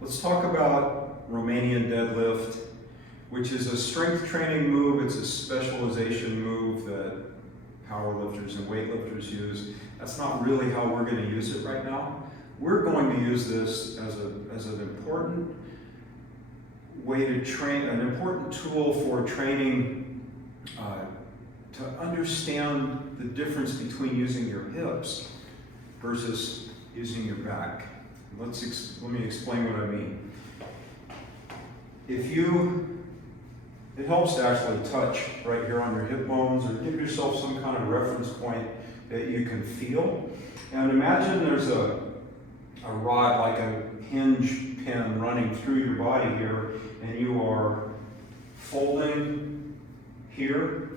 Let's talk about Romanian deadlift, which is a strength training move. It's a specialization move that powerlifters and weightlifters use. That's not really how we're going to use it right now. We're going to use this as an important way to train, an important tool for training to understand the difference between using your hips versus using your back. Let me explain what I mean. It helps to actually touch right here on your hip bones, or give yourself some kind of reference point that you can feel. And imagine there's a rod, like a hinge pin, running through your body here, and you are folding here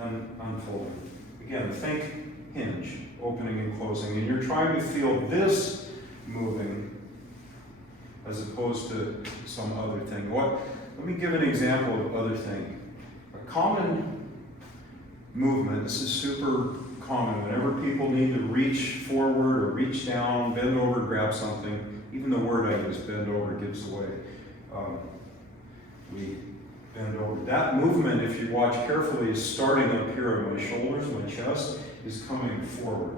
and unfolding. Again, think hinge, opening and closing, and you're trying to feel this moving as opposed to some other thing. Let me give an example of other thing. A common movement, this is super common, whenever people need to reach forward or reach down, bend over, grab something, even the word I use, bend over, gives away. We bend over. That movement, if you watch carefully, is starting up here on my shoulders, my chest is coming forward.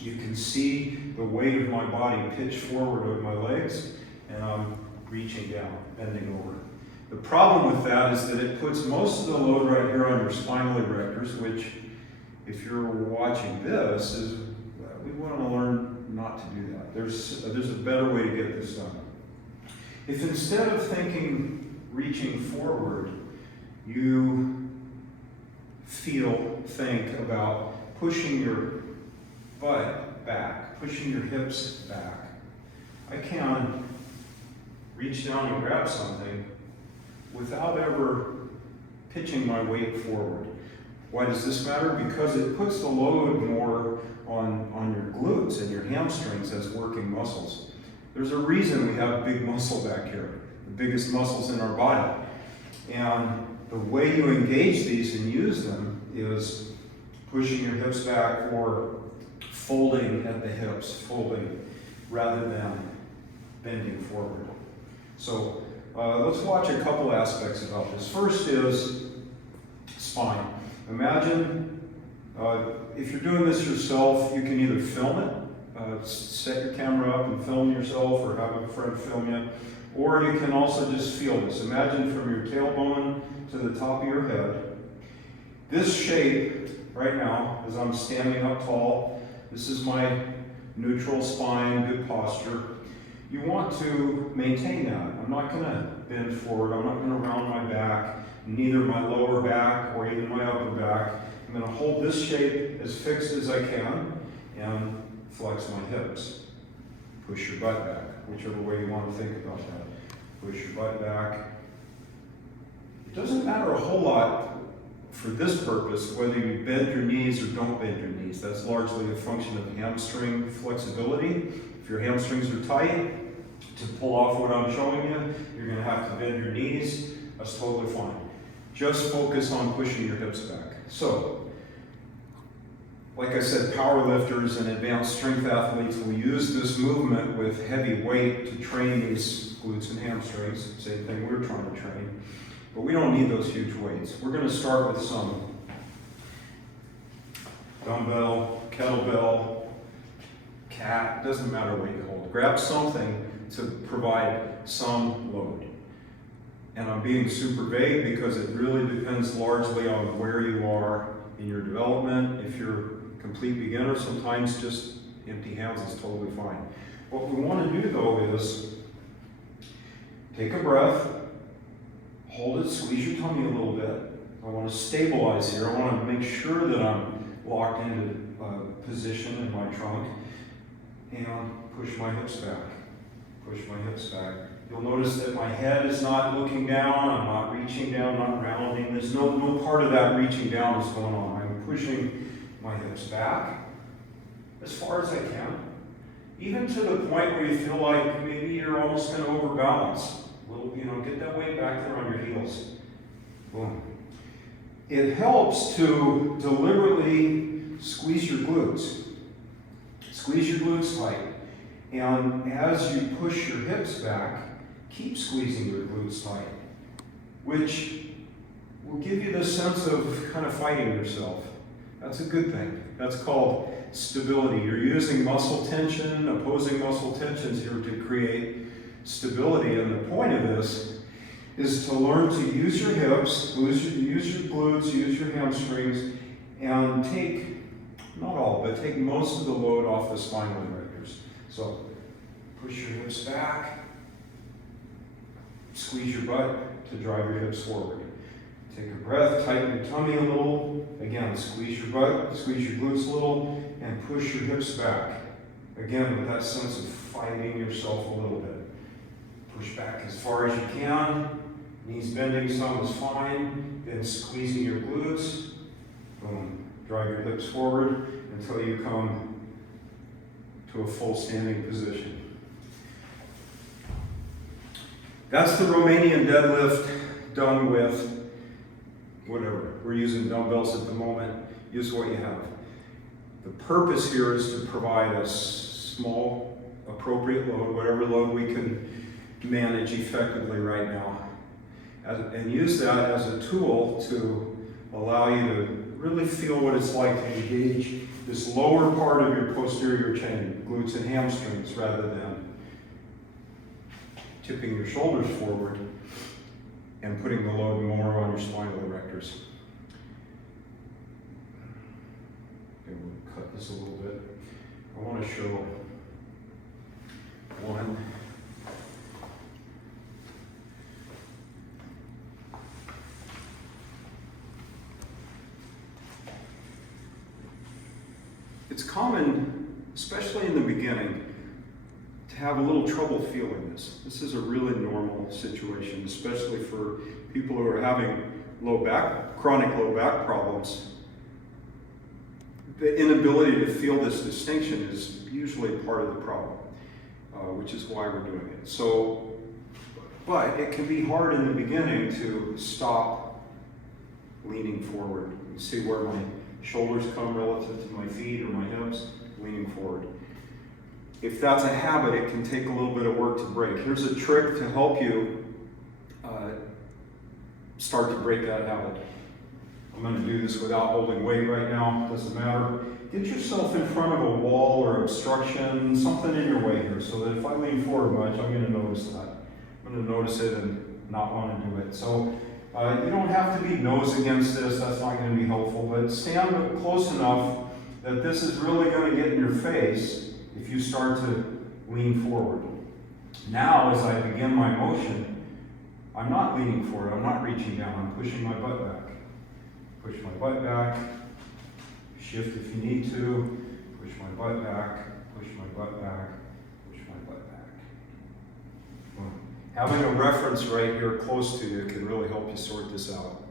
You can see the weight of my body pitch forward with my legs, and I'm reaching down, bending over. The problem with that is that it puts most of the load right here on your spinal erectors, which, if you're watching this, we want to learn not to do that. There's a better way to get this done. If instead of reaching forward, you think about pushing your butt back, pushing your hips back, I can reach down and grab something without ever pitching my weight forward. Why does this matter? Because it puts the load more on your glutes and your hamstrings as working muscles. There's a reason we have big muscle back here, the biggest muscles in our body. And the way you engage these and use them is pushing your hips back or folding at the hips, folding rather than bending forward. So let's watch a couple aspects about this. First is spine. Imagine if you're doing this yourself, you can either film it, set your camera up and film yourself, or have a friend film you, or you can also just feel this. Imagine from your tailbone to the top of your head. This shape right now, as I'm standing up tall, this is my neutral spine, good posture. You want to maintain that. I'm not going to bend forward. I'm not going to round my back, neither my lower back or even my upper back. I'm going to hold this shape as fixed as I can and flex my hips. Push your butt back, whichever way you want to think about that. Push your butt back. It doesn't matter a whole lot for this purpose whether you bend your knees or don't bend your knees. That's largely a function of hamstring flexibility. If your hamstrings are tight, to pull off what I'm showing you, you're going to have to bend your knees. That's totally fine. Just focus on pushing your hips back. So, like I said, power lifters and advanced strength athletes will use this movement with heavy weight to train these glutes and hamstrings. Same thing we're trying to train. But we don't need those huge weights. We're going to start with some dumbbell, kettlebell, cat, doesn't matter what you hold. Grab something to provide some load. And I'm being super vague because it really depends largely on where you are in your development. If you're a complete beginner, sometimes just empty hands is totally fine. What we want to do though is take a breath, hold it, squeeze your tummy a little bit. I want to stabilize here. I want to make sure that I'm locked into position in my trunk, and push my hips back. Push my hips back. You'll notice that my head is not looking down, I'm not reaching down, not rounding. There's no part of that reaching down is going on. I'm pushing my hips back as far as I can, even to the point where you feel like maybe you're almost going to overbalance. Get that weight back there on your heels. Boom. It helps to deliberately squeeze your glutes. Squeeze your glutes tight. And as you push your hips back, keep squeezing your glutes tight, which will give you the sense of kind of fighting yourself. That's a good thing. That's called stability. You're using muscle tension, opposing muscle tensions here to create stability. And the point of this is to learn to use your hips, use your glutes, use your hamstrings, and take, not all, but take most of the load off the spinal erectors. So push your hips back, squeeze your butt to drive your hips forward. Take a breath, tighten your tummy a little. Again, squeeze your butt, squeeze your glutes a little, and push your hips back. Again, with that sense of fighting yourself a little bit. Push back as far as you can. Knees bending some is fine. Then squeezing your glutes. Boom. Drive your hips forward until you come to a full standing position. That's the Romanian deadlift done with whatever. We're using dumbbells at the moment. Use what you have. The purpose here is to provide a small, appropriate load, whatever load we can manage effectively right now. And use that as a tool to allow you to really feel what it's like to engage this lower part of your posterior chain, glutes and hamstrings, rather than tipping your shoulders forward and putting the load more on your spinal erectors. Okay, we'll cut this a little bit. I want to show one. It's common, especially in the beginning, to have a little trouble feeling this. This is a really normal situation, especially for people who are having chronic low back problems. The inability to feel this distinction is usually part of the problem, which is why we're doing it. So, but it can be hard in the beginning to stop leaning forward. You see where my shoulders come relative to my feet or my hips, leaning forward. If that's a habit, it can take a little bit of work to break. Here's a trick to help you start to break that habit. I'm going to do this without holding weight right now, doesn't matter. Get yourself in front of a wall or obstruction, something in your way here, so that if I lean forward much, I'm going to notice that. I'm going to notice it and not want to do it. So you don't have to be nose against this, that's not going to be helpful, but stand close enough that this is really going to get in your face if you start to lean forward. Now, as I begin my motion, I'm not leaning forward, I'm not reaching down, I'm pushing my butt back. Push my butt back, shift if you need to, push my butt back, push my butt back, push my butt back. Boom. Having a reference right here close to you can really help you sort this out.